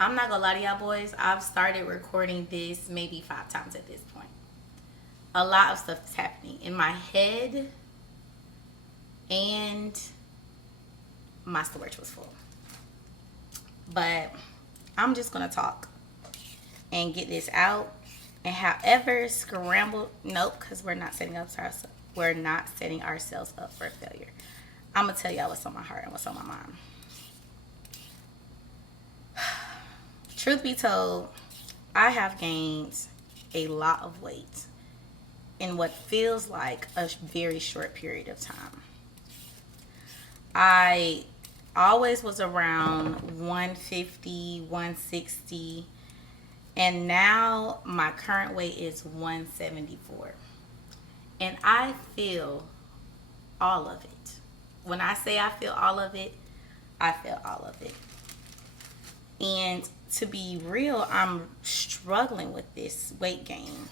I'm not gonna lie to y'all boys. I've started recording this maybe 5 times at this point. A lot of stuff is happening in my head, and my storage was full. But I'm just gonna talk and get this out. And however scrambled, nope, because we're not setting ourselves up for failure. I'm gonna tell y'all what's on my heart and what's on my mind. Truth be told, I have gained a lot of weight in what feels like a very short period of time. I always was around 150, 160, and now my current weight is 174. And I feel all of it. When I say I feel all of it, I feel all of it. And to be real, I'm struggling with this weight gain.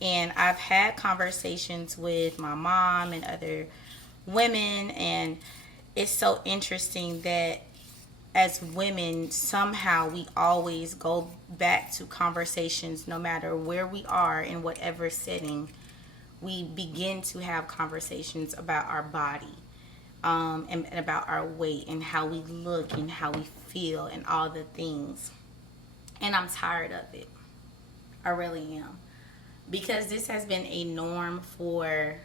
And I've had conversations with my mom and other women, and it's so interesting that as women, somehow we always go back to conversations no matter where we are in whatever setting. We begin to have conversations about our body, and about our weight and how we look and how we feel and all the things. And I'm tired of it. I really am. Because this has been a norm for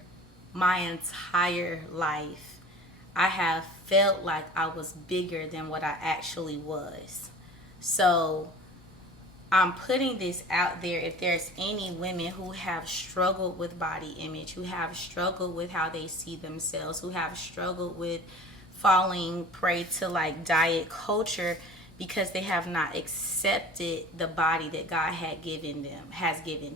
my entire life. I have felt like I was bigger than what I actually was. So I'm putting this out there. If there's any women who have struggled with body image, who have struggled with how they see themselves, who have struggled with falling prey to like diet culture because they have not accepted the body that God has given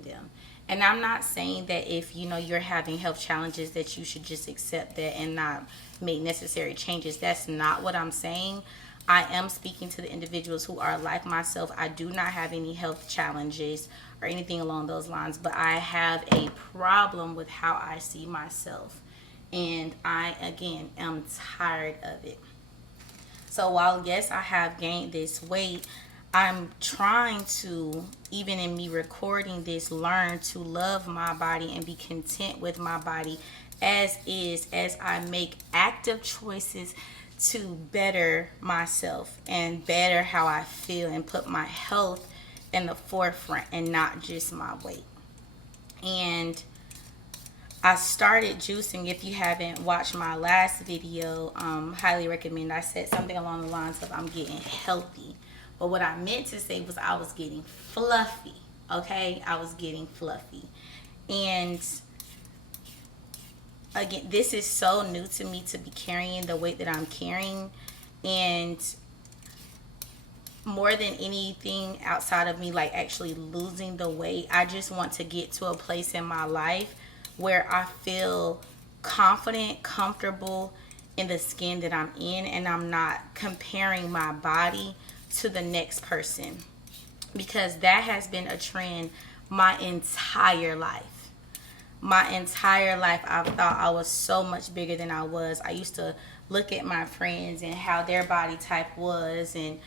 them. And I'm not saying that if you're having health challenges that you should just accept that and not make necessary changes. That's not what I'm saying. I am speaking to the individuals who are like myself. I do not have any health challenges or anything along those lines, but I have a problem with how I see myself. And I, again, am tired of it. So while, yes, I have gained this weight, I'm trying to, even in me recording this, learn to love my body and be content with my body as is, as I make active choices to better myself and better how I feel and put my health in the forefront and not just my weight. And I started juicing. If you haven't watched my last video, highly recommend. I said something along the lines of I'm getting healthy. But what I meant to say was I was getting fluffy. Okay? I was getting fluffy. And again, this is so new to me to be carrying the weight that I'm carrying. And more than anything outside of me like actually losing the weight, I just want to get to a place in my life where I feel confident, comfortable in the skin that I'm in, and I'm not comparing my body to the next person, because that has been a trend my entire life. My entire life, I've thought I was so much bigger than I was. I used to look at my friends and how their body type was, and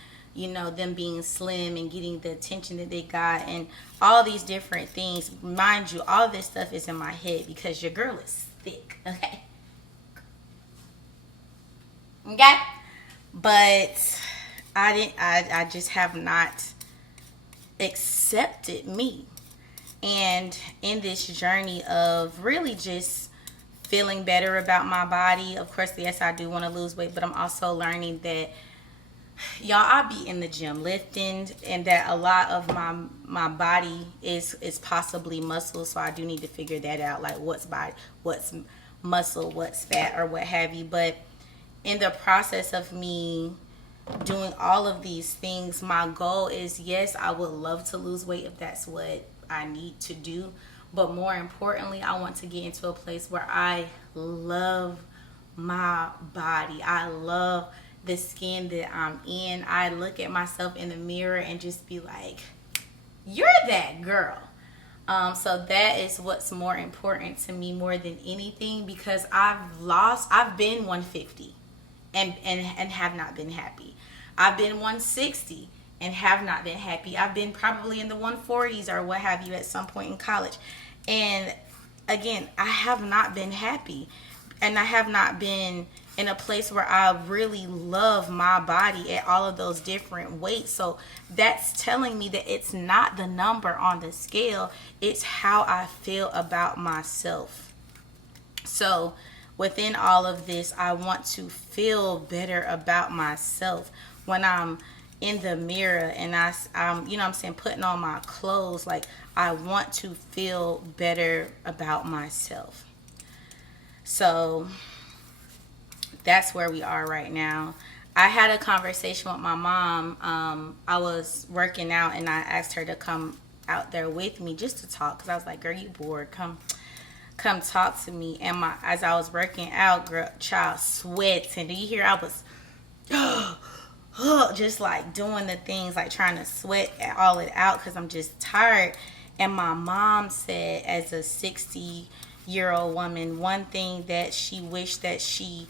them being slim and getting the attention that they got and all these different things. Mind you, all this stuff is in my head because your girl is thick, okay? Okay? But I just have not accepted me. And in this journey of really just feeling better about my body, of course, yes, I do want to lose weight, but I'm also learning that, y'all, I be in the gym lifting, and that a lot of my body is possibly muscle. So I do need to figure that out, like what's muscle, what's fat, or what have you. But in the process of me doing all of these things, my goal is, yes, I would love to lose weight if that's what I need to do. But more importantly, I want to get into a place where I love my body. I love the skin that I'm in. I look at myself in the mirror and just be like, you're that girl. So that is what's more important to me more than anything, because I've been 150 and have not been happy. I've been 160 and have not been happy. I've been probably in the 140s or what have you at some point in college. And again, I have not been happy. And I have not been in a place where I really love my body at all of those different weights. So that's telling me that it's not the number on the scale, it's how I feel about myself. So within all of this, I want to feel better about myself when I'm in the mirror and I'm, you know what I'm saying, putting on my clothes. Like, I want to feel better about myself. So that's where we are right now. I had a conversation with my mom. I was working out and I asked her to come out there with me just to talk, because I was like, girl, you bored, come talk to me. And as I was working out, girl, child, sweats, and do you hear I was just like doing the things, like trying to sweat all it out because I'm just tired. And my mom said, as a 60-year-old woman, one thing that she wished that she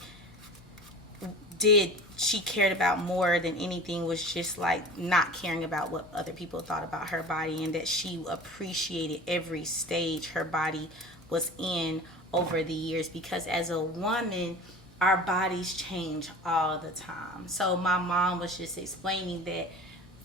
cared about more than anything was just like not caring about what other people thought about her body, and that she appreciated every stage her body was in over the years, because as a woman, our bodies change all the time. So my mom was just explaining that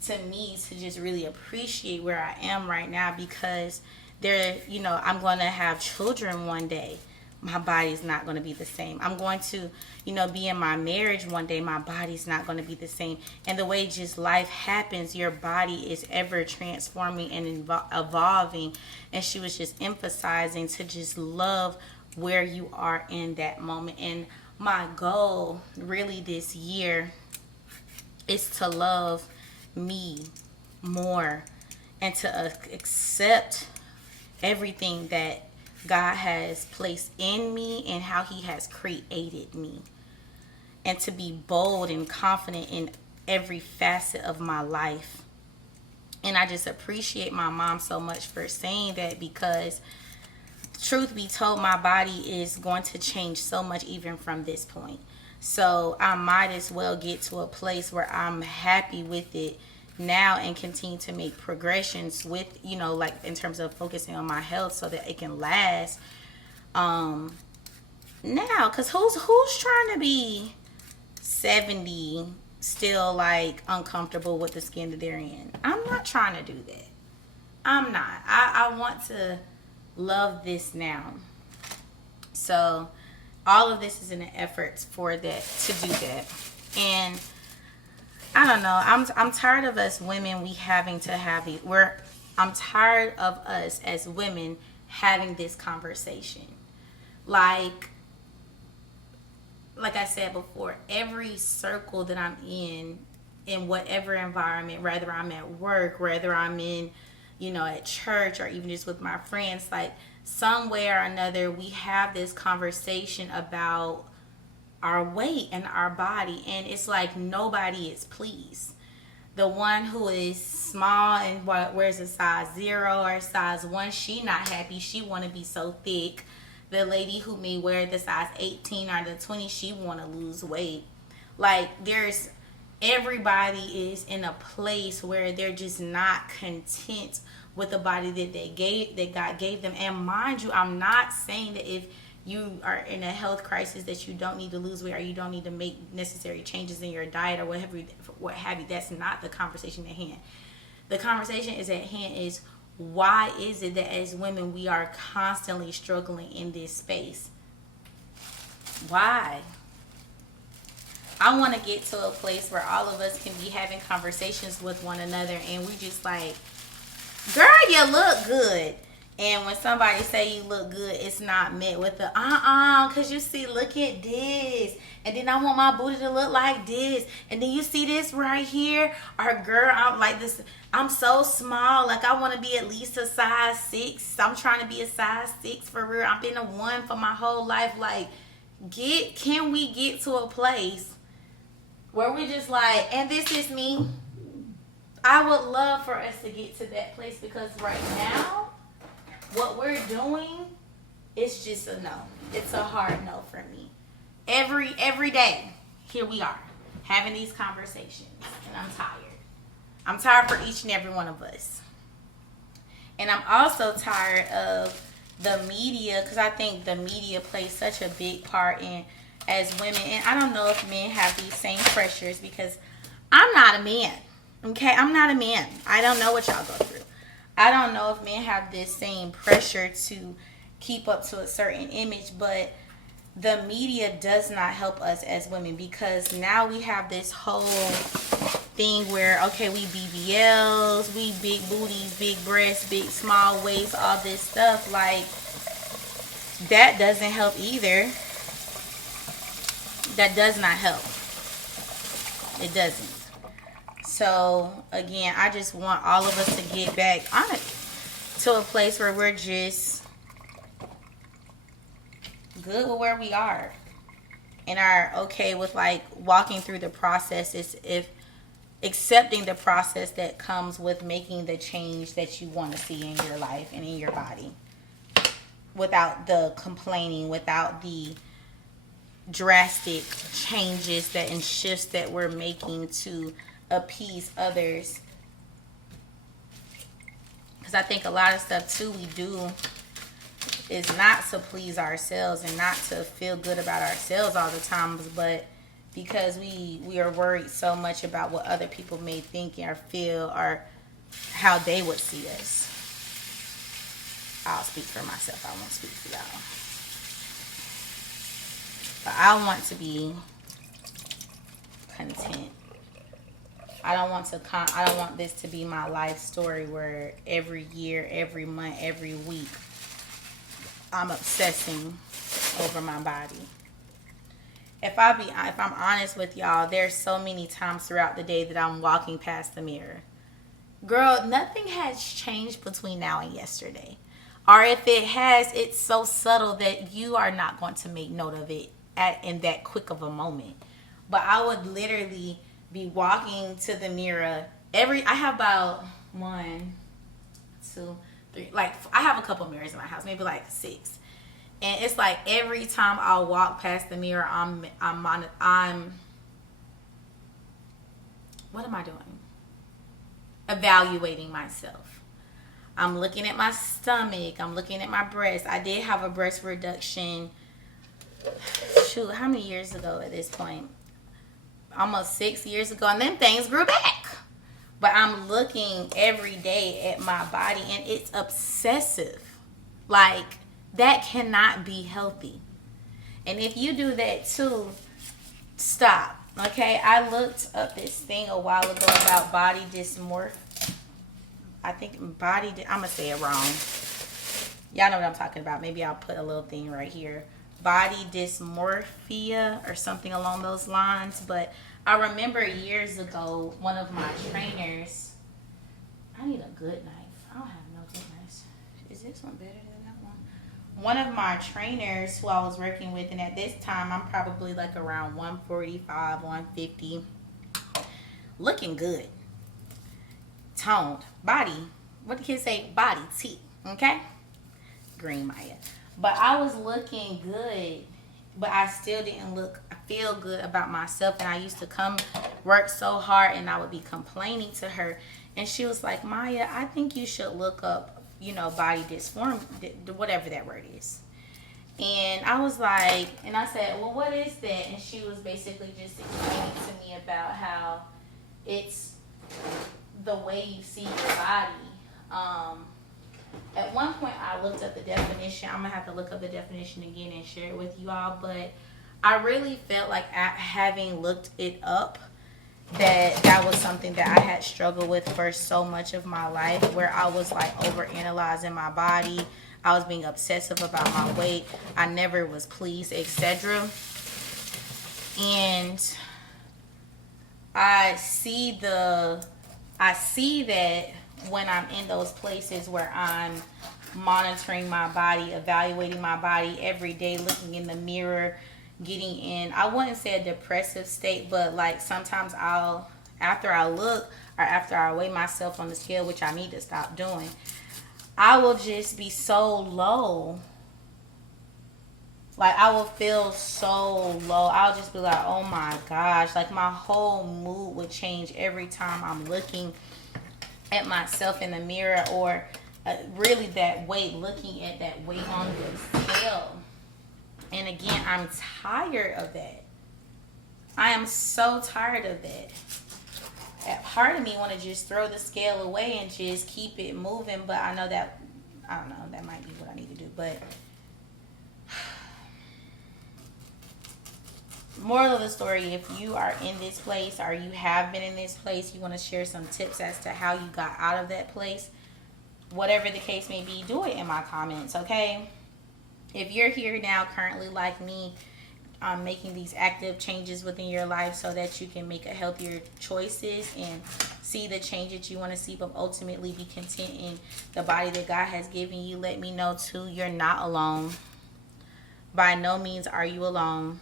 to me, to just really appreciate where I am right now, because I'm going to have children one day. My body's not going to be the same. I'm going to, be in my marriage one day. My body's not going to be the same. And the way just life happens, your body is ever transforming and evolving. And she was just emphasizing to just love where you are in that moment. And my goal really this year is to love me more and to accept everything that God has placed in me and how he has created me, and to be bold and confident in every facet of my life. And I just appreciate my mom so much for saying that, because truth be told, my body is going to change so much even from this point. So I might as well get to a place where I'm happy with it now and continue to make progressions with, like in terms of focusing on my health so that it can last. Now, because who's trying to be 70 still like uncomfortable with the skin that they're in? I'm not trying to do that. I'm not. I want to love this now. So all of this is in an effort for that, to do that. And I don't know. I'm tired of us women. I'm tired of us as women having this conversation. Like I said before, every circle that I'm in whatever environment, whether I'm at work, whether I'm in, at church, or even just with my friends, like some way or another, we have this conversation about our weight and our body, and it's like nobody is pleased. The one who is small and wears a size 0 or size 1, she not happy. She want to be so thick. The lady who may wear the size 18 or the 20, she want to lose weight. Like, everybody is in a place where they're just not content with the body that God gave them. And mind you, I'm not saying that if you are in a health crisis that you don't need to lose weight or you don't need to make necessary changes in your diet or what have you. That's not the conversation at hand. The conversation is at hand is, why is it that as women we are constantly struggling in this space? Why? I want to get to a place where all of us can be having conversations with one another and we just like, girl, you look good. And when somebody say you look good, it's not met with the because you see, look at this, and then I want my booty to look like this, and then you see this right here, or girl, I'm like this, I'm so small, like I want to be at least a size 6. I'm trying to be a size 6 for real. I've been a 1 for my whole life. Like, can we get to a place where we just like, and this is me? I would love for us to get to that place, because right now, what we're doing is just a no. It's a hard no for me. Every day, here we are, having these conversations, and I'm tired. I'm tired for each and every one of us. And I'm also tired of the media, because I think the media plays such a big part in as women. And I don't know if men have these same pressures, because I'm not a man. Okay, I'm not a man. I don't know what y'all go through. I don't know if men have this same pressure to keep up to a certain image, but the media does not help us as women, because now we have this whole thing where, okay, we BBLs, we big booties, big breasts, big small waist, all this stuff. Like, that doesn't help either. That does not help. It doesn't. So again, I just want all of us to get back on it to a place where we're just good with where we are and are okay with like walking through the processes, if accepting the process that comes with making the change that you want to see in your life and in your body, without the complaining, without the drastic changes that and shifts that we're making to appease others. Because I think a lot of stuff too we do is not to please ourselves and not to feel good about ourselves all the time, but because we are worried so much about what other people may think or feel or how they would see us. I'll speak for myself. I won't speak for y'all. But I want to be content. I don't want this to be my life story where every year, every month, every week, I'm obsessing over my body. If I'm honest with y'all, there's so many times throughout the day that I'm walking past the mirror. Girl, nothing has changed between now and yesterday. Or if it has, it's so subtle that you are not going to make note of it in that quick of a moment. But I would literally be walking to the mirror I have about 1, 2, 3, like I have a couple mirrors in my house, maybe like 6. And it's like every time I walk past the mirror, I'm what am I doing? Evaluating myself. I'm looking at my stomach. I'm looking at my breasts. I did have a breast reduction. Shoot, how many years ago at this point? Almost 6 years ago. And then things grew back. But I'm looking every day at my body and it's obsessive. Like, that cannot be healthy. And if you do that too, stop. Okay, I looked up this thing a while ago about body dysmorphic. I'm gonna say it wrong. Y'all know what I'm talking about. Maybe I'll put a little thing right here. Body dysmorphia or something along those lines. But I remember years ago, one of my trainers. I need a good knife. I don't have no good knives. Is this one better than that one? One of my trainers who I was working with, and at this time I'm probably like around 145, 150, looking good, toned, body. What the kids say? Body T. Okay, green Maya. But I was looking good, but I still didn't feel good about myself. And I used to come work so hard, and I would be complaining to her, and she was like, Maya, I think you should look up, body dysmorphia, whatever that word is. And I was like, and I said, well, what is that? And she was basically just explaining to me about how it's the way you see your body. At one point, I looked up the definition. I'm going to have to look up the definition again and share it with you all. But I really felt like having looked it up, that was something that I had struggled with for so much of my life, where I was like overanalyzing my body. I was being obsessive about my weight. I never was pleased, etc. And I see that when I'm in those places where I'm monitoring my body, evaluating my body every day, looking in the mirror, getting in, I wouldn't say a depressive state, but like sometimes after I look or after I weigh myself on the scale, which I need to stop doing, I will just be so low. Like, I will feel so low. I'll just be like, oh my gosh. Like, my whole mood would change every time I'm looking at myself in the mirror, or really that weight, looking at that weight on the scale. And again, I'm tired of that. I am so tired of that. That part of me want to just throw the scale away and just keep it moving, but I know that, I don't know, that might be what I need to do. But moral of the story, if you are in this place or you have been in this place, you want to share some tips as to how you got out of that place, whatever the case may be, do it in my comments, okay? If you're here now currently like me, making these active changes within your life so that you can make a healthier choices and see the change that you want to see, but ultimately be content in the body that God has given you, let me know too. You're not alone. By no means are you alone.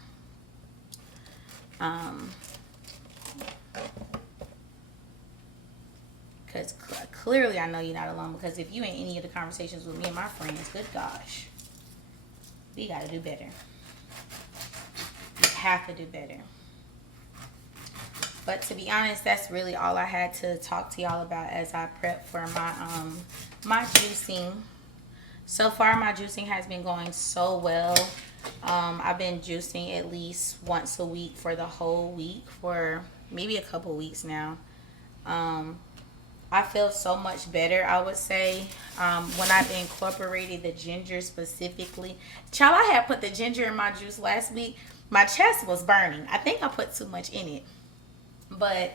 Because clearly I know you're not alone, because if you in any of the conversations with me and my friends, good gosh, we got to do better. We have to do better. But to be honest, that's really all I had to talk to y'all about as I prep for my juicing. So far, my juicing has been going so well. I've been juicing at least once a week for the whole week, for maybe a couple weeks now. I feel so much better, I would say, when I've incorporated the ginger specifically. Child, I had put the ginger in my juice last week. My chest was burning. I think I put too much in it. But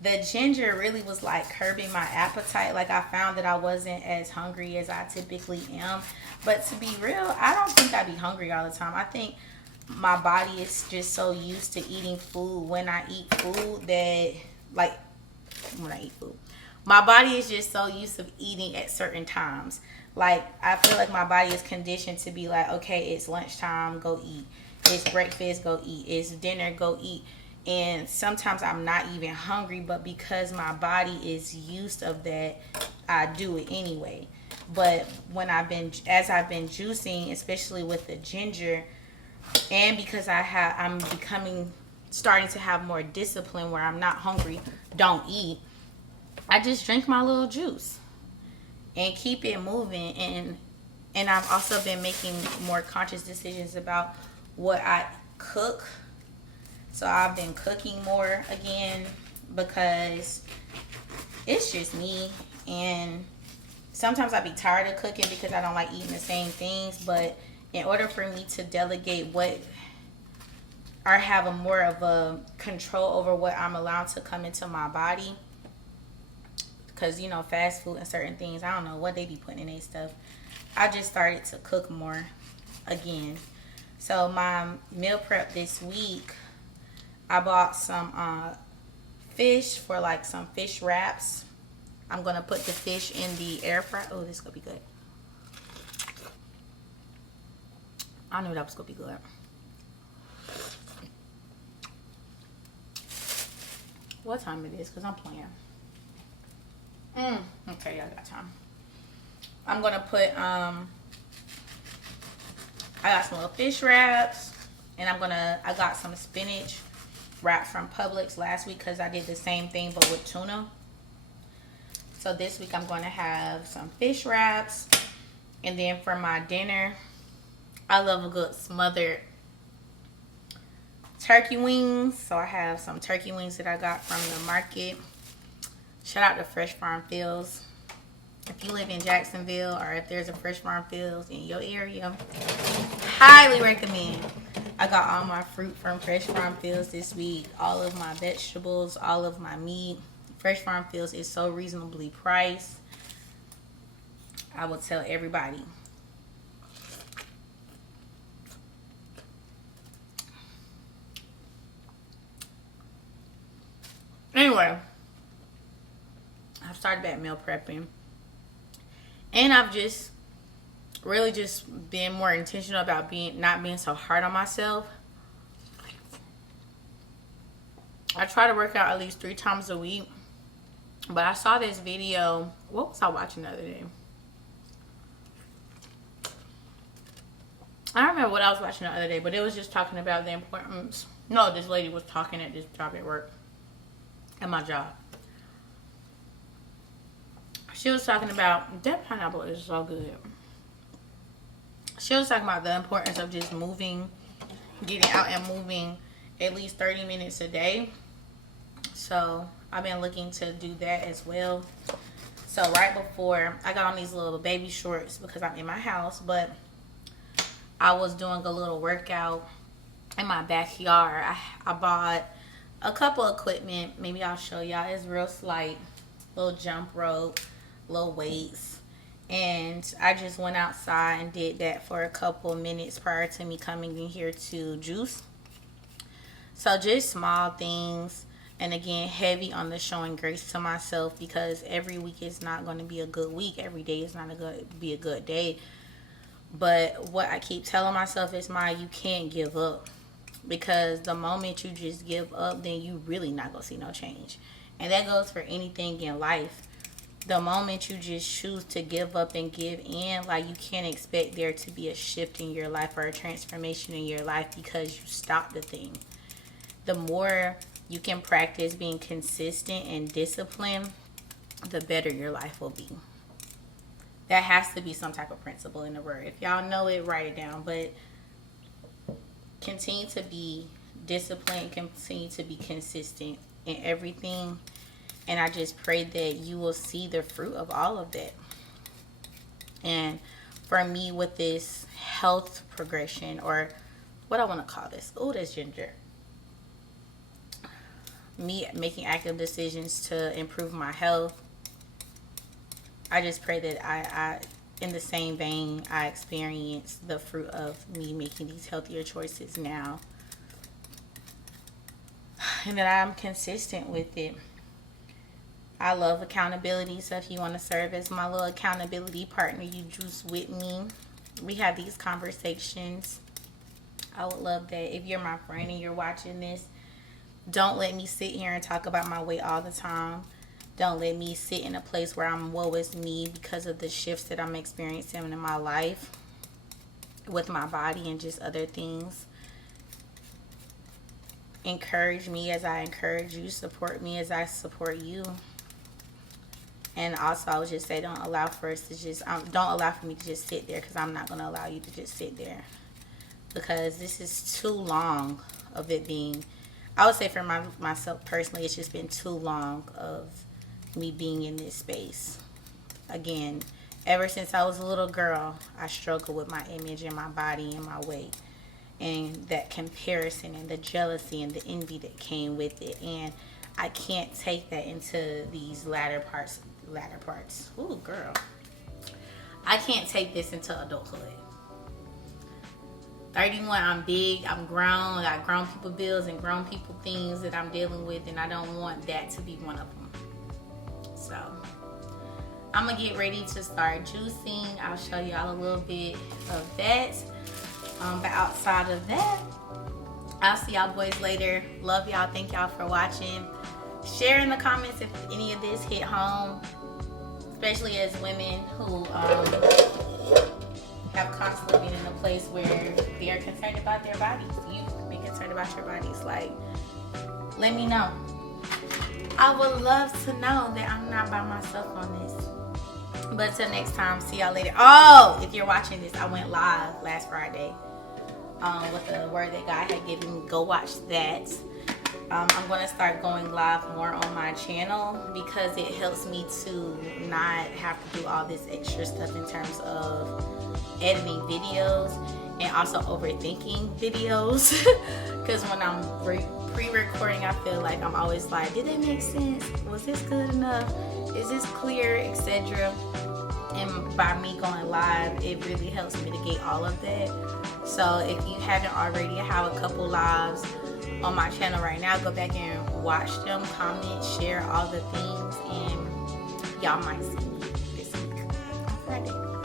the ginger really was like curbing my appetite. Like, I found that I wasn't as hungry as I typically am. But to be real, I don't think I be hungry all the time. I think my body is just so used to eating food when I eat food that, like, when I eat food, my body is just so used to eating at certain times. Like, I feel like my body is conditioned to be like, okay, it's lunchtime, go eat. It's breakfast, go eat. It's dinner, go eat. And sometimes I'm not even hungry, but because my body is used of that, I do it anyway. But when as I've been juicing, especially with the ginger, and because I'm starting to have more discipline where I'm not hungry, don't eat, I just drink my little juice and keep it moving. And I've also been making more conscious decisions about what I cook. So I've been cooking more again because it's just me. And sometimes I be tired of cooking because I don't like eating the same things. But in order for me to delegate or have a more of a control over what I'm allowed to come into my body, because, you know, fast food and certain things, I don't know what they be putting in their stuff. I just started to cook more again. So my meal prep this week, I bought some fish for like some fish wraps. I'm going to put the fish in the air fryer. Oh, this is going to be good. I knew that was going to be good. What time it is? Because I'm playing. Okay, I got time. I'm going to put, I got some little fish wraps. And I got some spinach wrapped from Publix last week because I did the same thing but with tuna. So this week I'm going to have some fish wraps. And then for my dinner, I love a good smothered turkey wings. So I have some turkey wings that I got from the market. Shout out to Fresh Farm Fields. If you live in Jacksonville or if there's a Fresh Farm Fields in your area, highly recommend. I got all my fruit from Fresh Farm Fields this week. All of my vegetables, all of my meat. Fresh Farm Fields is so reasonably priced. I will tell everybody. Anyway, I've started back meal prepping. And I've just really just been more intentional about not being so hard on myself. I try to work out at least 3 times a week. But I saw this video. What was I watching the other day? I don't remember what I was watching the other day, but it was just talking about the importance. No, this lady was talking at this job at work, at my job. She was talking about, that pineapple is so good. She was talking about the importance of just moving, getting out and moving at least 30 minutes a day. So I've been looking to do that as well. So right before, I got on these little baby shorts because I'm in my house, but I was doing a little workout in my backyard. I bought a couple equipment. Maybe I'll show y'all. It's real slight. Little jump rope, little weights. And I just went outside and did that for a couple minutes prior to me coming in here to juice. So just small things. And again, heavy on the showing grace to myself, because every week is not going to be a good week. Every day is not going to be a good day. But what I keep telling myself is, you can't give up. Because the moment you just give up, then you really not going to see no change. And that goes for anything in life. The moment you just choose to give up and give in, like, you can't expect there to be a shift in your life or a transformation in your life because you stopped the thing. The more you can practice being consistent and disciplined, the better your life will be. That has to be some type of principle in the word. If y'all know it, write it down. But continue to be disciplined, continue to be consistent in everything. And I just pray that you will see the fruit of all of that. And for me, with this health progression, or what I want to call this. Oh, that's ginger. Me making active decisions to improve my health. I just pray that I in the same vein, I experience the fruit of me making these healthier choices now. And that I'm consistent with it. I love accountability, so if you want to serve as my little accountability partner, you juice with me. We have these conversations. I would love that. If you're my friend and you're watching this, don't let me sit here and talk about my weight all the time. Don't let me sit in a place where I'm woe is me because of the shifts that I'm experiencing in my life with my body and just other things. Encourage me as I encourage you. Support me as I support you. And also, I would just say, don't allow for me to just sit there, because I'm not going to allow you to just sit there. Because this is too long of it being, I would say for myself personally, it's just been too long of me being in this space. Again, ever since I was a little girl, I struggled with my image and my body and my weight. And that comparison and the jealousy and the envy that came with it. And I can't take that into these latter parts. Ooh, girl. I can't take this into adulthood. 31, I'm big, I'm grown, I got grown people bills and grown people things that I'm dealing with, and I don't want that to be one of them. So, I'm going to get ready to start juicing. I'll show y'all a little bit of that. But outside of that, I'll see y'all boys later. Love y'all. Thank y'all for watching. Share in the comments if any of this hit home, especially as women who have constantly been in a place where they are concerned about their bodies. You be concerned about your bodies. Like, let me know. I would love to know that I'm not by myself on this. But till next time, see y'all later. Oh, if you're watching this, I went live last Friday with the word that God had given me. Go watch that. I'm going to start going live more on my channel because it helps me to not have to do all this extra stuff in terms of editing videos and also overthinking videos. Because when I'm pre-recording, I feel like I'm always like, did that make sense? Was this good enough? Is this clear? Etc. And by me going live, it really helps mitigate all of that. So if you haven't already, I have a couple lives on my channel right now. Go back and watch them, comment, share all the things, and y'all might see me this week on Friday.